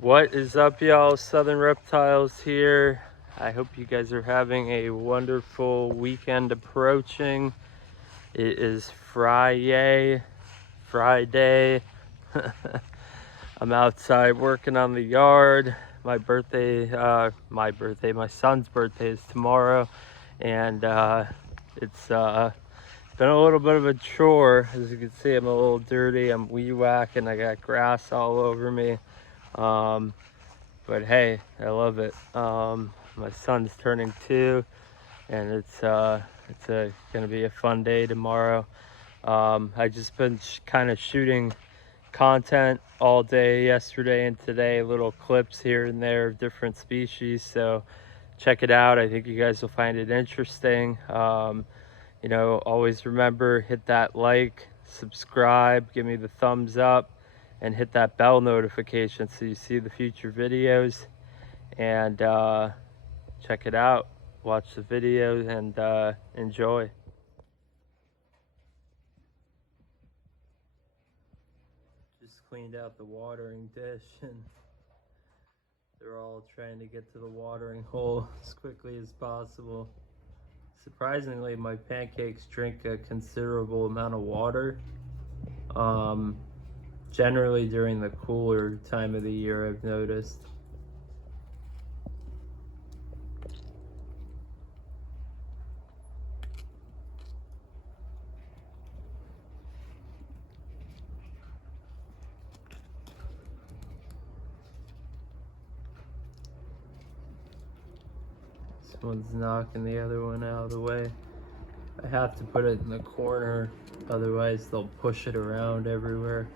What is up, y'all? Southern Reptiles here. I hope you guys are having a wonderful weekend approaching. It is Friday. I'm outside working on the yard. My son's birthday is tomorrow, and it's been a little bit of a chore. As you can see, I'm a little dirty. I'm weed whacking. I got grass all over me. But hey, I love it. My son's turning 2, and it's gonna be a fun day tomorrow. I just been kind of shooting content all day yesterday and today, little clips here and there of different species. So check it out. I think you guys will find it interesting. Always remember, hit that like, subscribe, give me the thumbs up, and hit that bell notification so you see the future videos. And check it out, watch the videos, and enjoy. Just cleaned out the watering dish, and they're all trying to get to the watering hole as quickly as possible. Surprisingly, my pancakes drink a considerable amount of water. Generally during the cooler time of the year, I've noticed. One's knocking the other one out of the way. I have to put it in the corner, otherwise they'll push it around everywhere.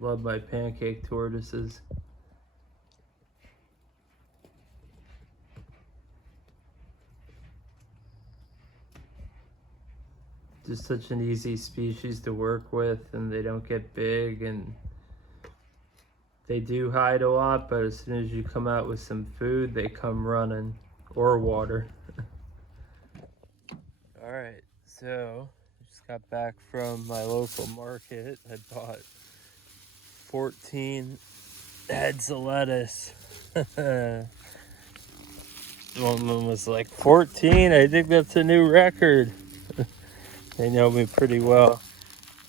Love my pancake tortoises. Just such an easy species to work with, and they don't get big, and they do hide a lot, but as soon as you come out with some food, they come running, or water. Alright, so just got back from my local market. I bought 14 heads of lettuce. One was like 14. I think that's a new record. They know me pretty well.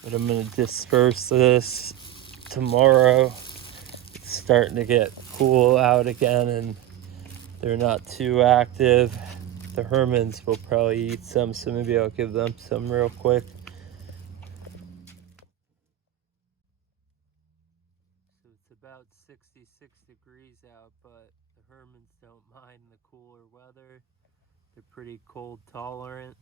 But I'm gonna disperse this tomorrow. It's starting to get cool out again, and they're not too active. The Herons will probably eat some, so maybe I'll give them some real quick. So it's about 66 degrees out, but the Herons don't mind the cooler weather. They're pretty cold tolerant.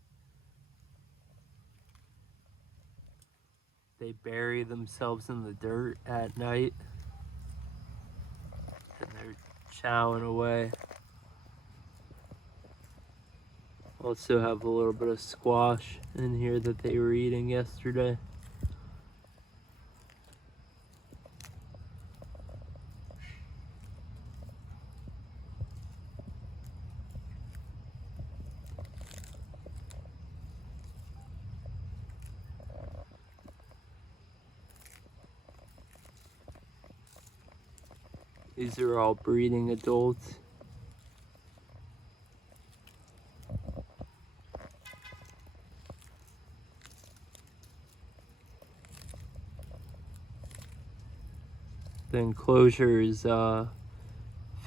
They bury themselves in the dirt at night, and they're chowing away. Also have a little bit of squash in here that they were eating yesterday. These are all breeding adults. The enclosure is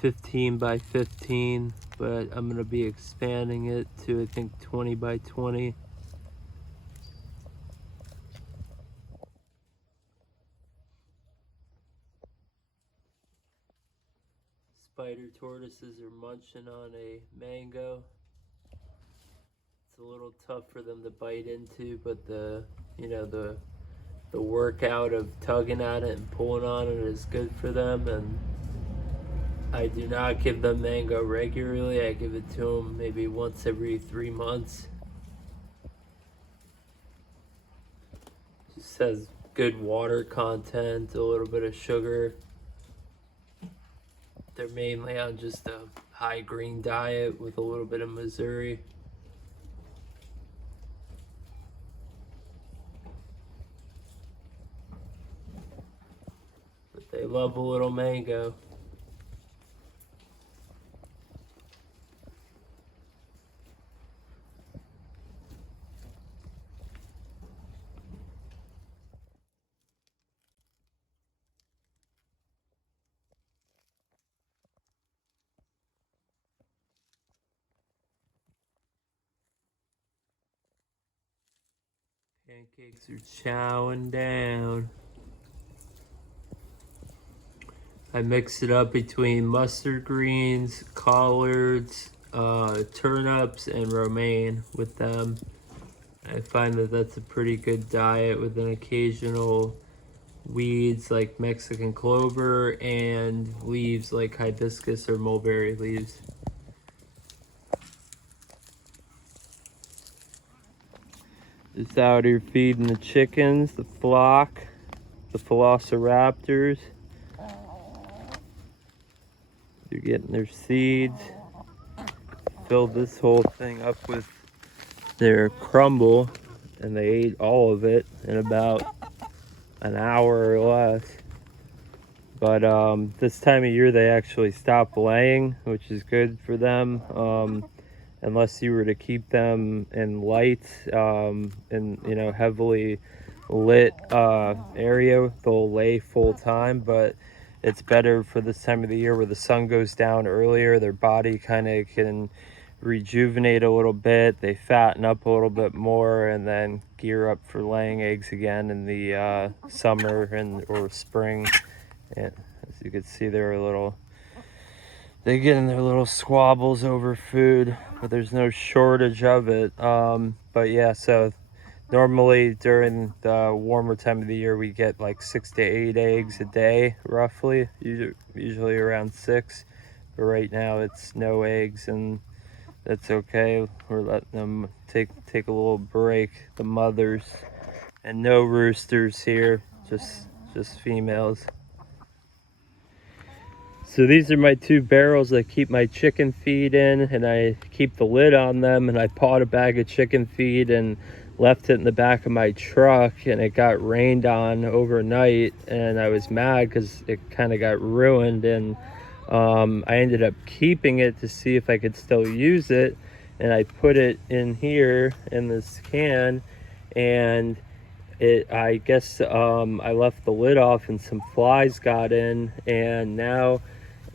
15 by 15, but I'm gonna be expanding it to, I think, 20 by 20. Spider tortoises are munching on a mango. It's a little tough for them to bite into, but the workout of tugging at it and pulling on it is good for them, and I do not give them mango regularly. I give it to them maybe once every 3 months. Just has good water content, a little bit of sugar. They're mainly on just a high green diet with a little bit of Missouri. But they love a little mango. Pancakes are chowing down. I mix it up between mustard greens, collards, turnips, and romaine with them. I find that that's a pretty good diet with an occasional weeds like Mexican clover and leaves like hibiscus or mulberry leaves. Just out here feeding the chickens, the flock, the velociraptors. They're getting their seeds. Filled this whole thing up with their crumble, and they ate all of it in about an hour or less. But this time of year they actually stop laying, which is good for them. Unless you were to keep them in light and heavily lit area, they'll lay full time. But it's better for this time of the year where the sun goes down earlier. Their body kind of can rejuvenate a little bit. They fatten up a little bit more and then gear up for laying eggs again in the summer or spring. And as you can see, they get in their little squabbles over food, but there's no shortage of it. But yeah, so normally during the warmer time of the year, we get like 6 to 8 eggs a day, roughly, usually around 6. But right now it's no eggs, and that's okay. We're letting them take a little break, the mothers, and no roosters here, just females. So these are my 2 barrels I keep my chicken feed in, and I keep the lid on them. And I bought a bag of chicken feed and left it in the back of my truck, and it got rained on overnight, and I was mad because it kind of got ruined. And I ended up keeping it to see if I could still use it, and I put it in here in this can, and I guess I left the lid off and some flies got in, and now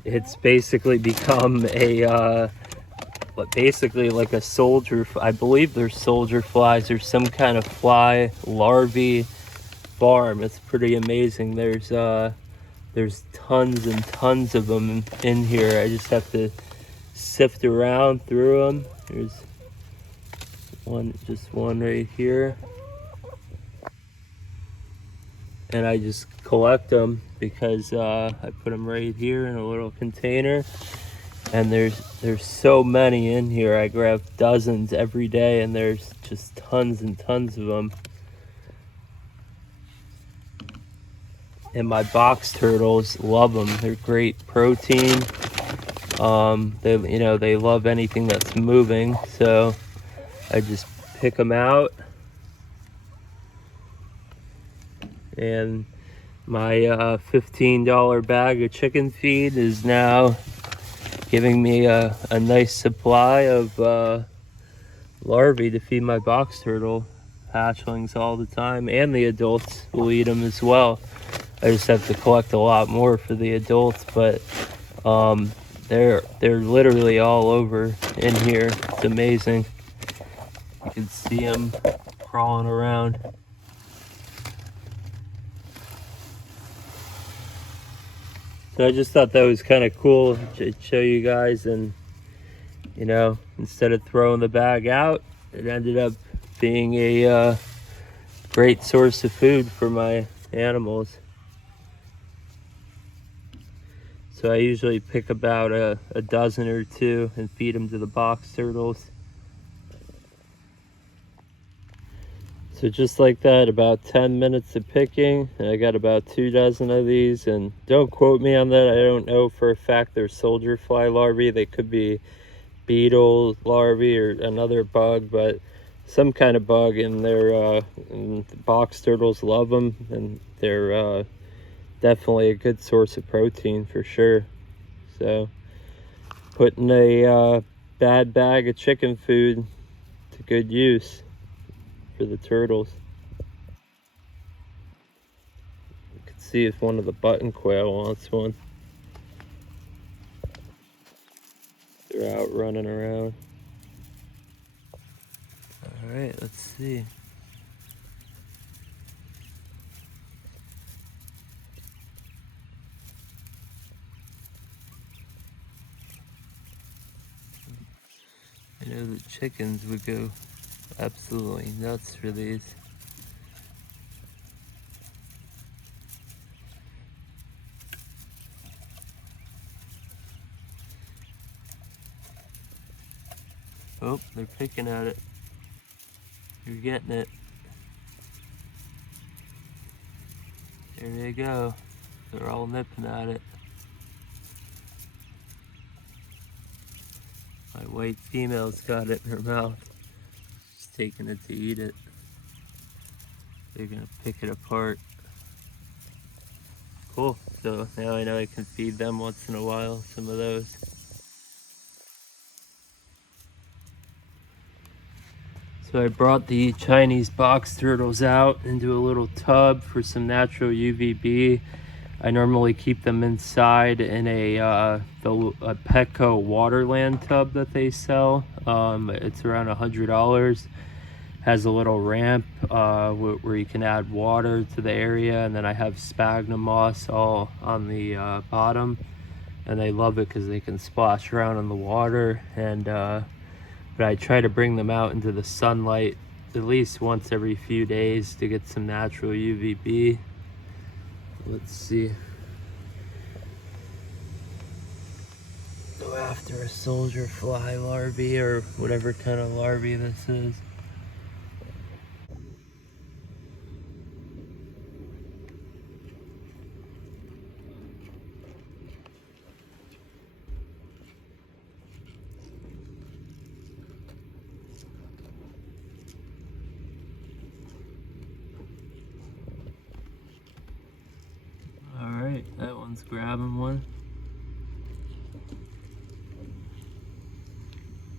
it's basically become basically like a soldier. I believe they're soldier flies or some kind of fly larvae farm. It's pretty amazing. There's tons and tons of them in here. I just have to sift around through them. There's just one right here. And I just collect them because I put them right here in a little container. And there's so many in here. I grab dozens every day, and there's just tons and tons of them. And my box turtles love them. They're great protein. They love anything that's moving. So I just pick them out. And my $15 bag of chicken feed is now giving me a nice supply of larvae to feed my box turtle hatchlings all the time, and the adults will eat them as well. I just have to collect a lot more for the adults, but they're literally all over in here. It's amazing. You can see them crawling around. So I just thought that was kind of cool to show you guys, and instead of throwing the bag out, it ended up being a great source of food for my animals. So I usually pick about a dozen or two and feed them to the box turtles. So just like that, about 10 minutes of picking, and I got about 2 dozen of these. And don't quote me on that. I don't know for a fact they're soldier fly larvae. They could be beetle larvae or another bug, but some kind of bug. And and the box turtles love them, and they're definitely a good source of protein for sure. So putting a bad bag of chicken food to good use for the turtles. You can see if one of the button quail wants one. They're out running around. All right, let's see. I know the chickens would go absolutely nuts for these. Oh, they're picking at it. You're getting it. There they go. They're all nipping at it. My white female's got it in her mouth. She's taking it to eat it. They're gonna pick it apart. Cool. So now I know I can feed them once in a while, some of those. So I brought the Chinese box turtles out into a little tub for some natural UVB. I normally keep them inside in a Petco Waterland tub that they sell. It's around $100. Has a little ramp where you can add water to the area, and then I have sphagnum moss all on the bottom, and they love it because they can splash around in the water. And but I try to bring them out into the sunlight at least once every few days to get some natural UVB. Let's see. Go after a soldier fly larvae or whatever kind of larvae this is. Alright, that one's grabbing one.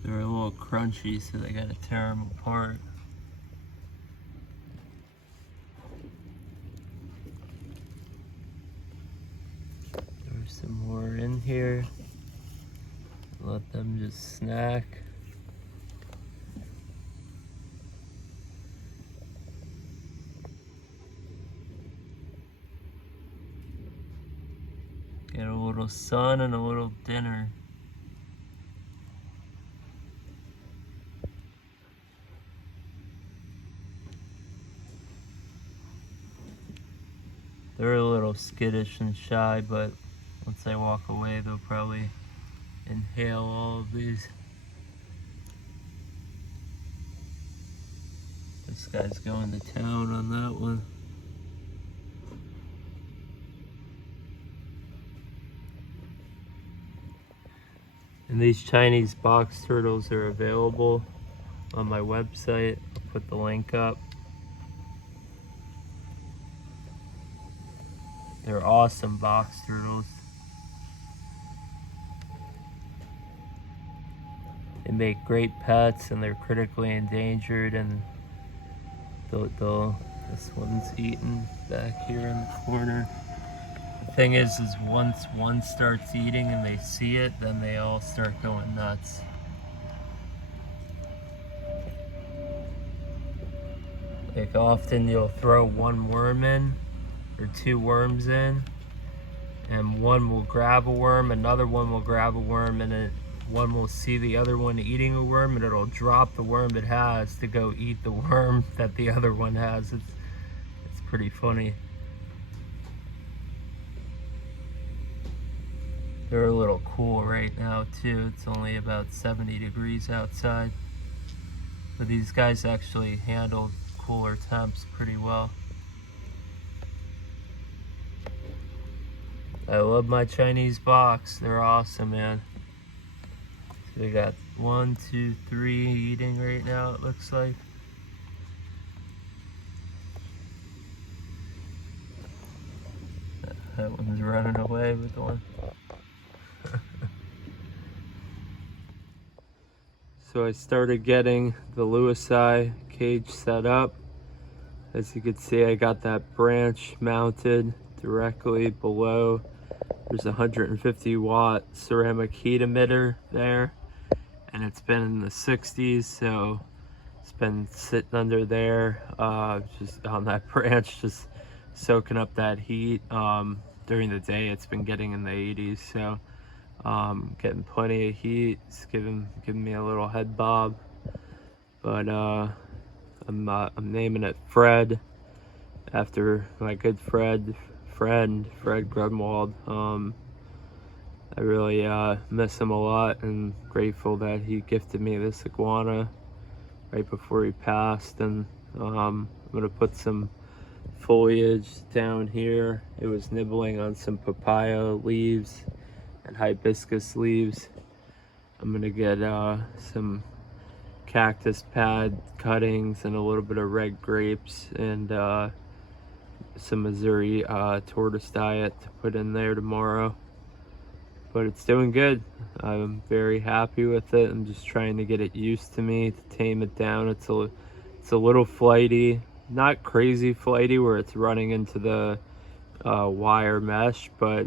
They're a little crunchy, so they gotta tear them apart. There's some more in here. Let them just snack. Get a little sun and a little dinner. They're a little skittish and shy, but once I walk away, they'll probably inhale all of these. This guy's going to town on that one. And these Chinese box turtles are available on my website. I'll put the link up. They're awesome box turtles. They make great pets, and they're critically endangered, and this one's eaten back here in the corner. The thing is once one starts eating and they see it, then they all start going nuts. Like often you'll throw one worm in or two worms in, and one will grab a worm, another one will grab a worm, and one will see the other one eating a worm, and it'll drop the worm it has to go eat the worm that the other one has. It's pretty funny. They're a little cool right now too. It's only about 70 degrees outside. But these guys actually handle cooler temps pretty well. I love my Chinese box. They're awesome, man. So we got 1, 2, 3 eating right now, it looks like. That one's running away with one. So I started getting the Lewisii cage set up. As you can see, I got that branch mounted directly below. There's a 150 watt ceramic heat emitter there, and it's been in the 60s, so it's been sitting under there, just on that branch, just soaking up that heat. During the day it's been getting in the 80s, so getting plenty of heat. It's giving me a little head bob, but I'm naming it Fred, after my good friend Fred Grunwald. I really miss him a lot, and grateful that he gifted me this iguana right before he passed. And I'm gonna put some foliage down here. It was nibbling on some papaya leaves and hibiscus leaves. I'm gonna get some cactus pad cuttings and a little bit of red grapes and some Missouri tortoise diet to put in there tomorrow. But it's doing good. I'm very happy with it. I'm just trying to get it used to me, to tame it down. It's a little flighty, not crazy flighty where it's running into the wire mesh, but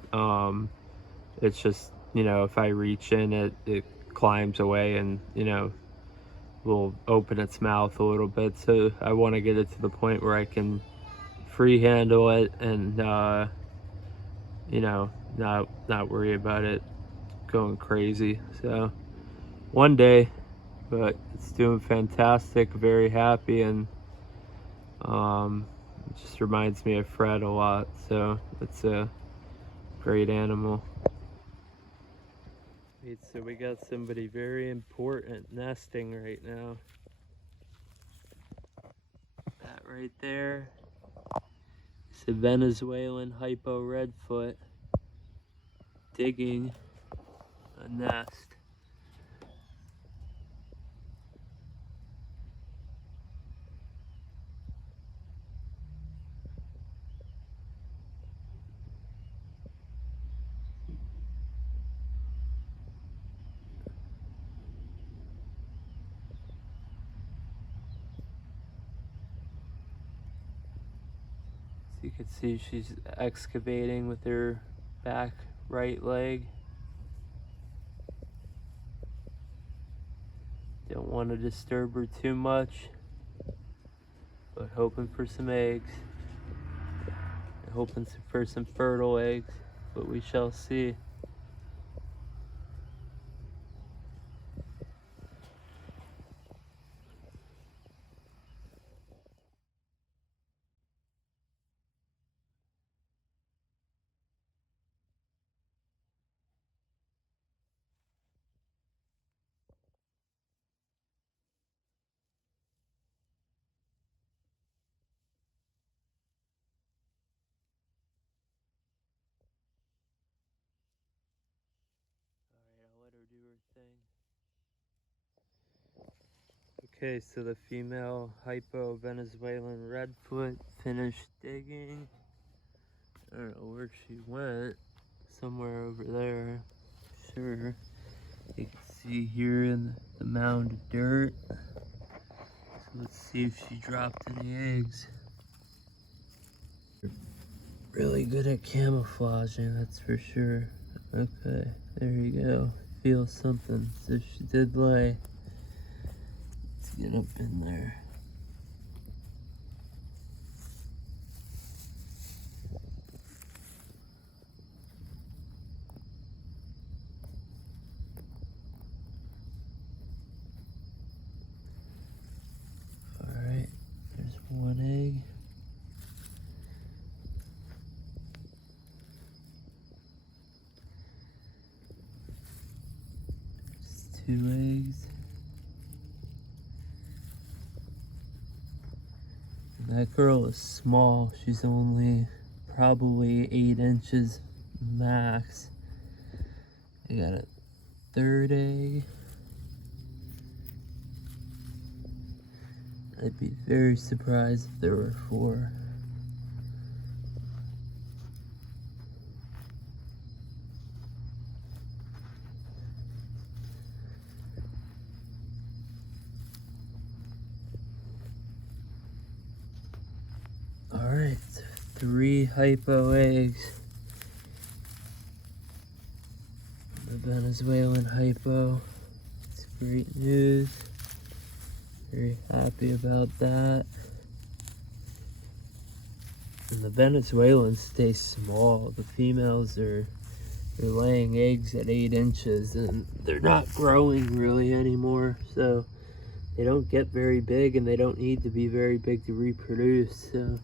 it's just, you know, if I reach in, it climbs away and, you know, will open its mouth a little bit. So I want to get it to the point where I can free handle it and you know, not worry about it going crazy. So one day, but it's doing fantastic, very happy, and it just reminds me of Fred a lot. So it's a great animal. Wait, so we got somebody very important nesting right now. That right there, it's a Venezuelan Hypo Redfoot digging a nest. So you can see she's excavating with her back right leg. Don't want to disturb her too much, but hoping for some eggs. Hoping for some fertile eggs, but we shall see. Alright, I'll let her do her thing. Okay, so the female Hypo Venezuelan Redfoot finished digging. I don't know where she went. Somewhere over there. Sure. You can see here in the mound of dirt. So let's see if she dropped any eggs. Really good at camouflaging, that's for sure. Okay, there you go. Feel something. So she did lay. Let's get up in there. Alright, there's one egg. 2 eggs. And that girl is small. She's only probably 8 inches max. I got a 3rd egg. I'd be very surprised if there were 4. Alright, 3 hypo eggs. The Venezuelan hypo. It's great news. Very happy about that. And the Venezuelans stay small. The females they're laying eggs at 8 inches and they're not growing really anymore. So they don't get very big and they don't need to be very big to reproduce. So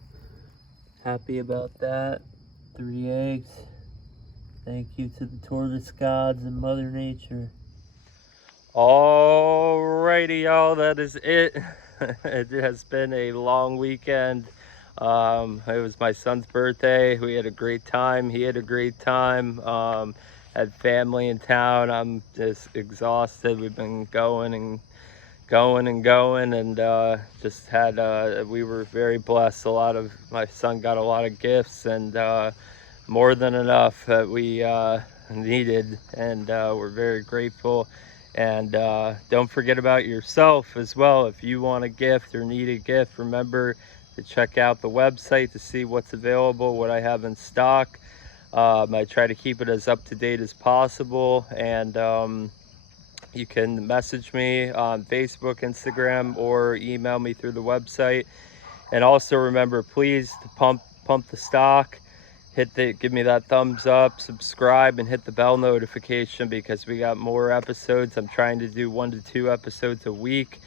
happy about that. 3 eggs. Thank you to the tortoise gods and Mother Nature. Alrighty, y'all, that is it. It has been a long weekend. It was my son's birthday. We had a great time. He had a great time. Had family in town. I'm just exhausted. We've been going and just had we were very blessed. My son got a lot of gifts and more than enough that we needed, and we're very grateful. And don't forget about yourself as well. If you want a gift or need a gift, remember to check out the website to see what's available, what I have in stock. I try to keep it as up to date as possible, and you can message me on Facebook, Instagram, or email me through the website. And also remember, please, to pump the stock. Give me that thumbs up, subscribe, and hit the bell notification because we got more episodes. I'm trying to do 1 to 2 episodes a week.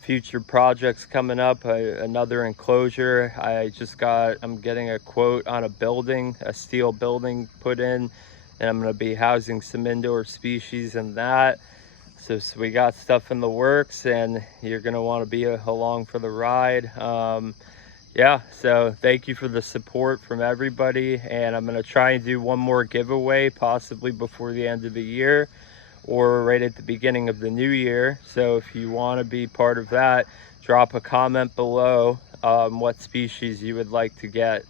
Future projects coming up, another enclosure. I'm getting a quote on a steel building put in, and I'm going to be housing some indoor species in that. So we got stuff in the works, and you're going to want to be along for the ride. Yeah, so thank you for the support from everybody, and I'm going to try and do one more giveaway possibly before the end of the year or right at the beginning of the new year. So if you want to be part of that, drop a comment below what species you would like to get.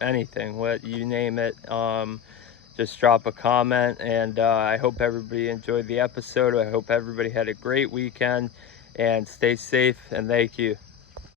Anything, what you name it. Just drop a comment, and I hope everybody enjoyed the episode. I hope everybody had a great weekend, and stay safe, and thank you.